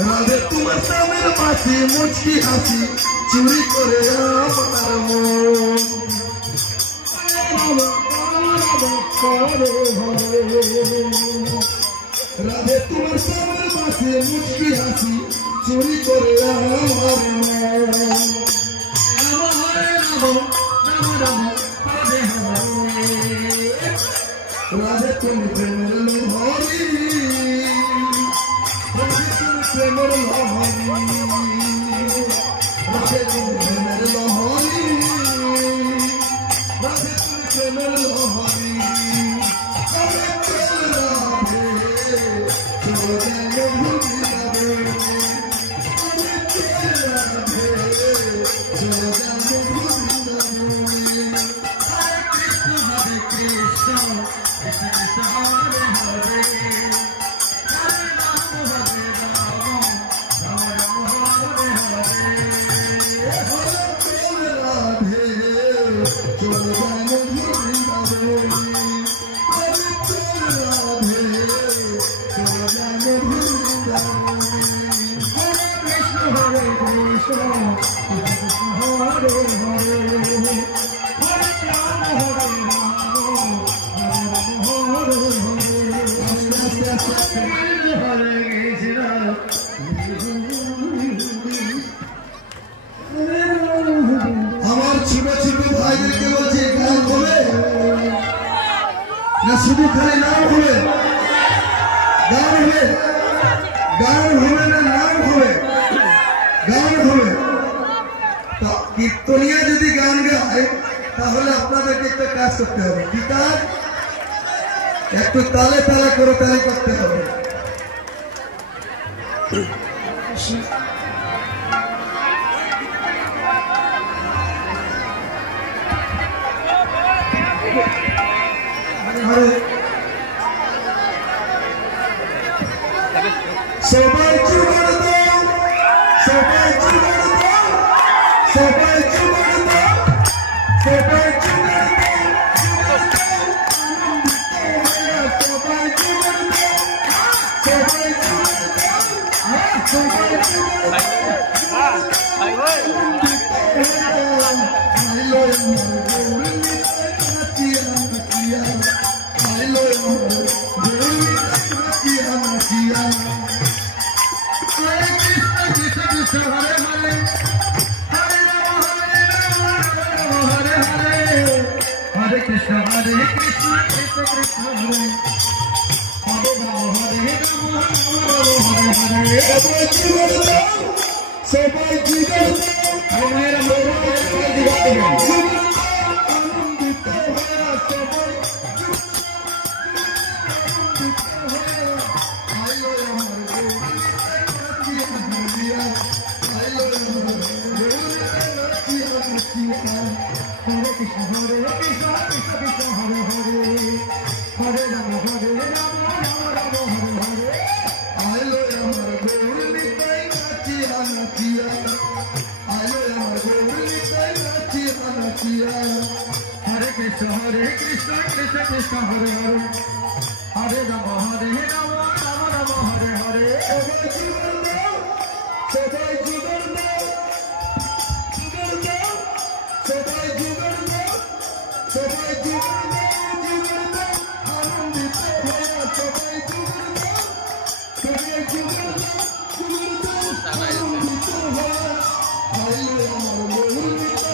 राधे तुम्हार सामेर पासी मुचकी हासी चुरी करे आमार मन राधे तुम्हार सामेर पासी मुचकी हासी चुरी करे आमार मन राधे तुम प्रेमेर लोहारी प्रेमर लोहारी राधे तुम प्रेमर लोहारी राधे तुम प्रेमर लोहारी अरे चल राधे चलो जाने भूली जावे अरे चल राधे चलो जाने भूली जावे हरे कृष्ण कृष्ण कृष्ण हरे हरे शुरू खाली नाम हुए गान हुए गान हुए ना नाम हुए गान हुए तो कीर्तनिया यदि गान गाए তাহলে আপনাদেরকে একটা কাজ করতে হবে কি কাজ একটু তালে তালে করে তালি করতে হবে সবাই জীবন দাও সবাই জীবন দাও সবাই জীবন দাও সবাই জীবন দাও সবাই জীবন দাও সবাই জীবন দাও সবাই জীবন Hare Krishna Krishna Krishna Hare Hare Rama Hare Rama Sabai Jigar Hamara Hare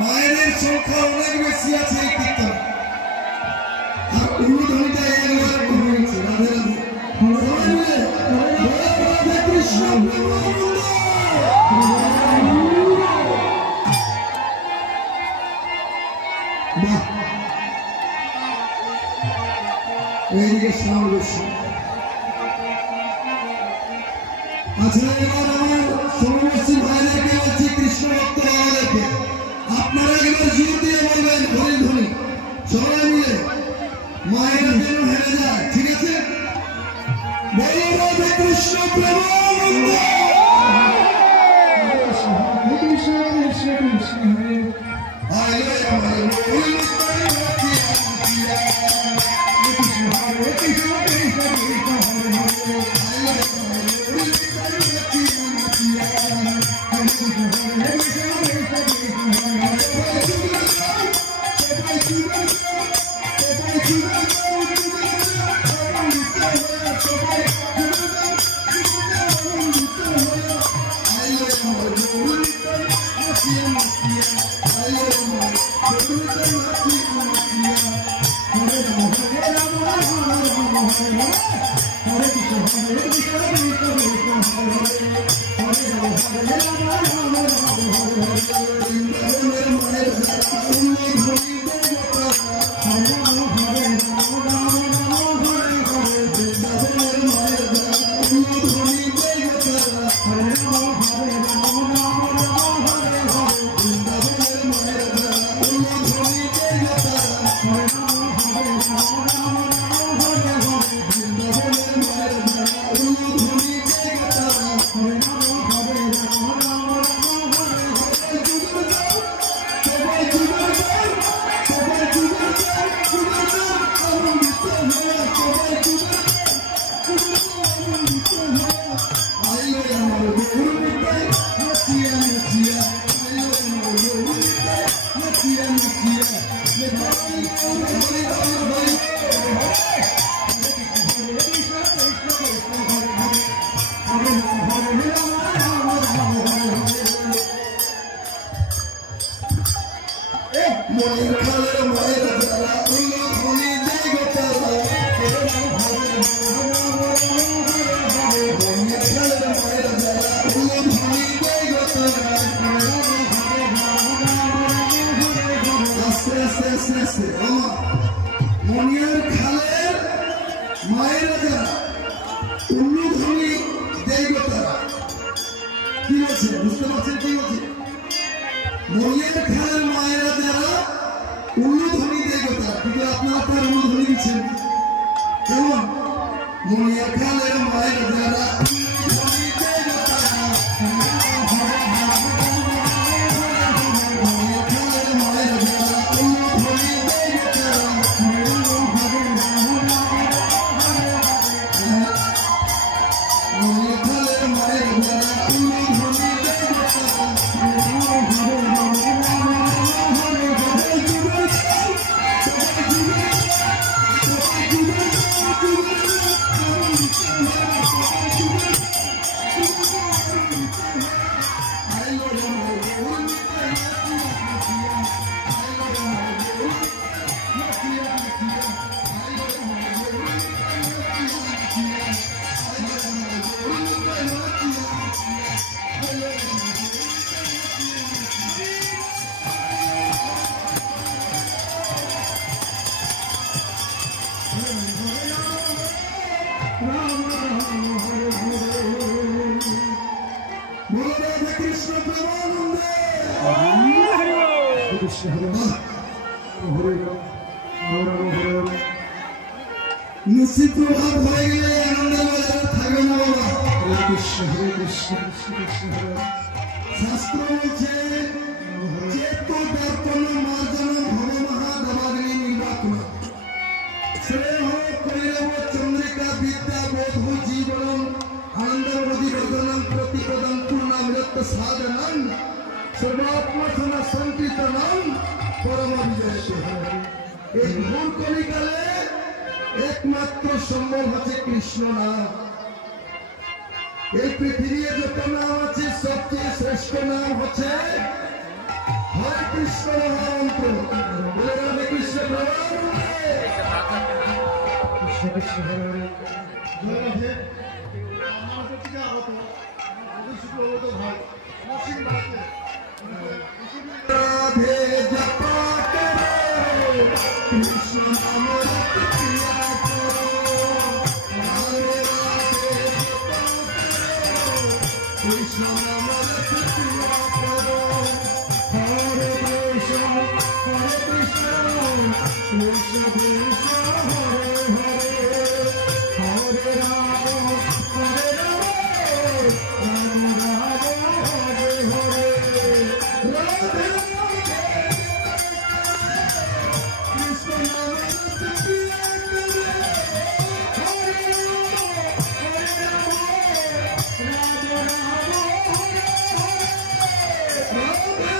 মায়ের সংখ্যা অনেক বেশি আছে এই কীর্তন আর উলুধ্বনিটা একবার হয়েছে রাধে রাধে কৃষ্ণ এইদিকে সাউন্ড বেশি আচ্ছা এবার আমার সমবর্ষী ভাইদেরকে বলছি কৃষ্ণ ভক্ত বাবাদেরকে আপনারা একবার জোর দিয়ে বলবেন ধনী ধনী সবাই মিলে মায়েরা যেন হেরে যায় ঠিক আছে বলো রাধে কৃষ্ণ প্রেমানন্দ কৃষ্ণ কৃষ্ণ কৃষ্ণ হরে হরে মনিয়ার খালের মায়েরা যারা উলুধ্বনি দেবতারা কি বলছে বুঝতে পারছেন কি বলছে মনিয়ার খালের মায়েরা যারা উলুধ্বনি দেবতারা কিন্তু আপনারা তার উলুধ্বনি দিচ্ছেন কেমন মনিয়ার খালের মায়েরা যারা Hare कृष्ण हरे राम हरे राम निश्चित प्रभाव হয়ে গেলে আনন্দের বাজার থাকবে না বাবা। हरे कृष्ण कृष्ण कृष्ण हरे শাস্ত্র বলছে চেত দর্পণ মার্জন ভব মহাদেবাগ্নি নির্বাচন শ্রেয় কৈরব চন্দ্রিকা বিদ্যা বোধু জীবনম আনন্দমোদি বদনম প্রতিপদম পূর্ণামৃত সাধনম সর্বাত্মসনা সংকীর্তনম পরম বিজয়। এই ঘোর কলিকালে একমাত্র সম্ভব হচ্ছে কৃষ্ণ নাম। এই পৃথিবীতে যত নাম আছে সবচেয়ে শ্রেষ্ঠ নাম হচ্ছে হরে কৃষ্ণ মহামন্ত্র। বলে রাধে কৃষ্ণ कृष्ण कृष्ण हरे রাধে রাধে জপা করো কৃষ্ণ নাম রত কিয়া করো রাধে রাধে জপা করো কৃষ্ণ নাম রত কিয়া করো হরে কৃষ্ণ কৃষ্ণ কৃষ্ণ হরে হরে হরে রাম হরে রাম রাম রাম হরে হরে রাধে কৃষ্ণ নাম রত কিয়া করো হরে রাম রাম রাম হরে হরে রাধে রাধে কৃষ্ণ নাম রত কিয়া করো হরে রাম রাম রাম হরে হরে রাধে রাধে জপা করো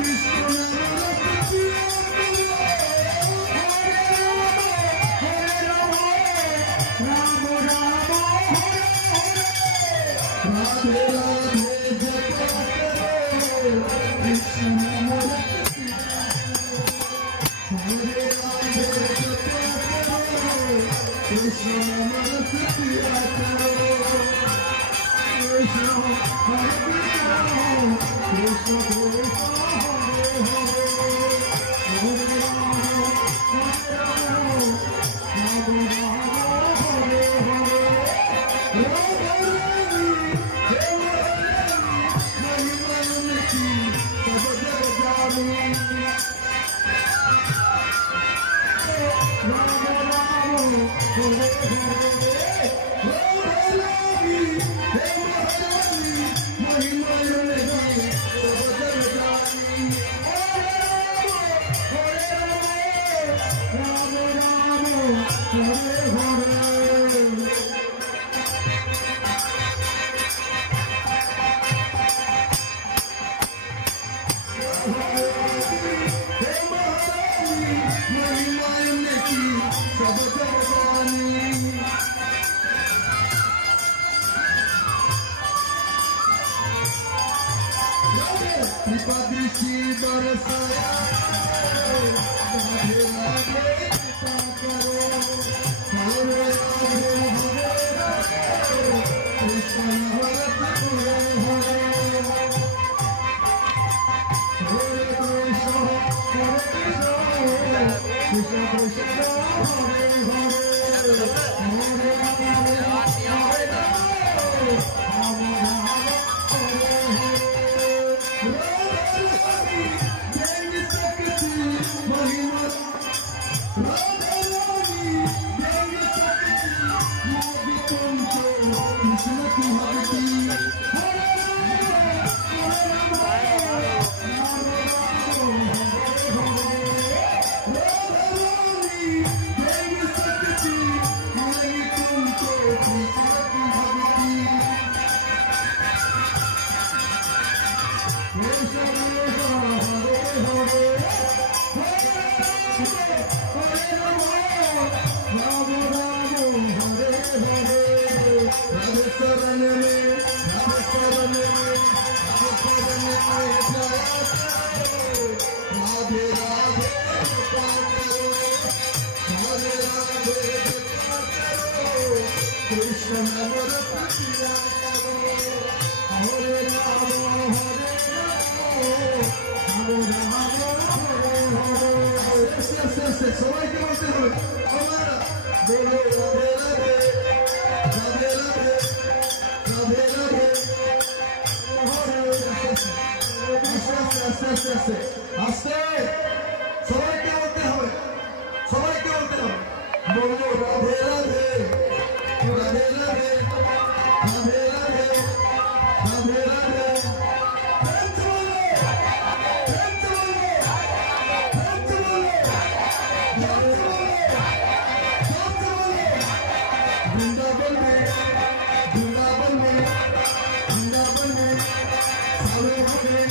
কৃষ্ণ নাম রত কিয়া হরে রাধে জপা করো কৃষ্ণ নাম রত কিয়া করো কৃষ্ণ হরে কৃষ্ণ কৃষ্ণ কৃষ্ণ হরে হরে হরে রাম হরে রাম রাম রাম হরে হরে রাধে রাধে हे महिमा उनकी सब जग जानी राम राम हरे हरे राधे राधे हे महिमा उनकी सब जग जानी राम राम हरे हरे महिमा उनकी सब जग जानी कृपा दृष्टि बरसाया राधे राधे कृपा करो हरे राधे हरे राधे कृष्ण भरत हरे हरे हरे कृष्ण कृष्ण कृष्ण हरे हरे हरे राधे हरे राधे राम राम हरे हरे देवी शक्ति महिमा राधे रानी देवी शक्ति मोदी तुमको कृष्ण की भक्ति हरे राम राधे रानी देवी शक्ति मोदी तुमको कृष्ण की भक्ति शरण में राधे राधे जपा करो हरे राधे जपा करो कृष्ण नाम रत किया करो हरे राम हरे राम हरे हरे से सबाई के बोलते हुए हमारा बोलो राधे राधे राधे राधे राधे राधे हरे আস্তে আস্তে আস্তে আস্তে আস্তে আস্তে সবাইকে বলতে হবে, সবাইকে বলতে হবে। বলবো রাধে রাধে রাধে রাধে রাধে রাধে রাধে রাধে। वृंदावन में वृंदावन में वृंदावन में सावे में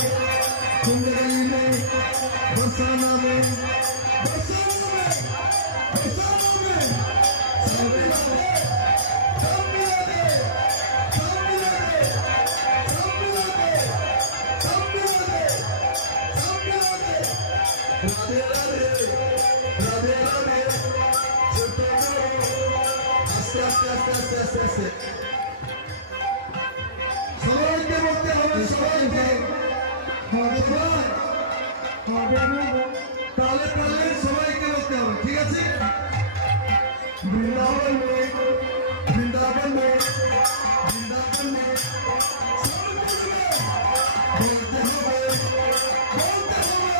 कुंडली में बरसाना में बरसाना में बरसाना में सावे में सब मिला दे सब मिला दे सब मिला दे सब मिला दे सब मिला दे। राधे राधे राधे राधे छोटे আস্তে আস্তে আস্তে আস্তে আস্তে আস্তে সবাইকে বলতে হবে, সবাইকে তাহলে তাহলে সবাইকে বলতে হবে, ঠিক আছে? বৃন্দাবন में বৃন্দাবন में বৃন্দাবন में বলতে হবে বলতে হবে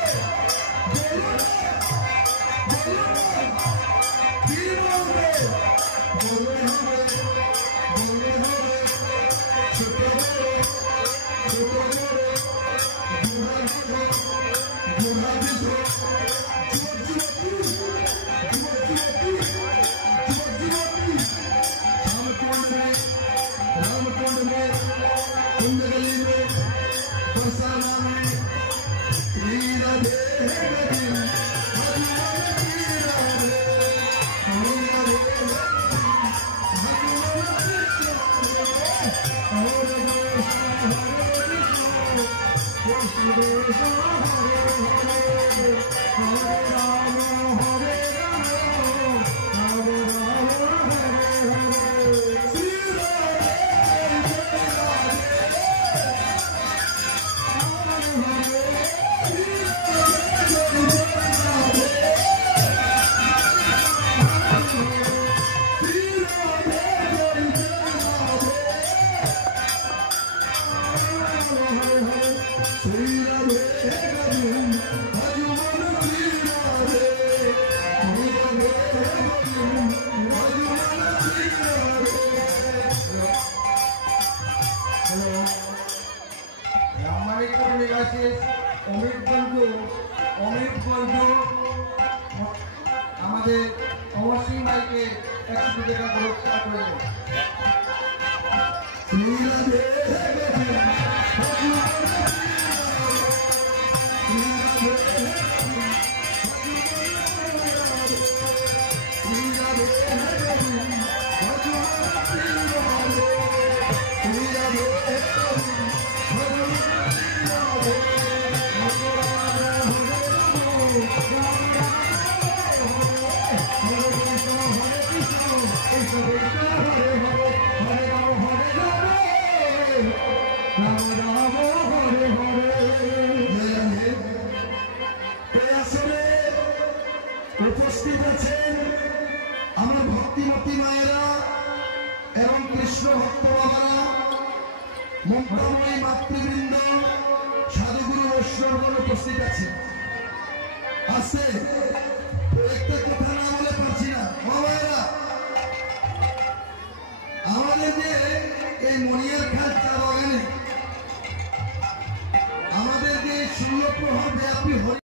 কি বলবে बोले हमें छोटे बड़े छोटे बड़े बुढ़ा बिछो बुढ़ा बिछो जुवती जुवती जुवती रामकुंड में कुंडली में बरसाना में श्री राधे राधे আমাদের অমর সিং ভাইকে 100 টাকা পুরস্কার করে উপস্থিত আছেন আমার ভক্তিমতী মায়েরা এবং কৃষ্ণ ভক্ত বাবারা, মমতাময়ী মাতৃবৃন্দ, সাধুগুরু বৈষ্ণবগণ উপস্থিত আছেন। আছে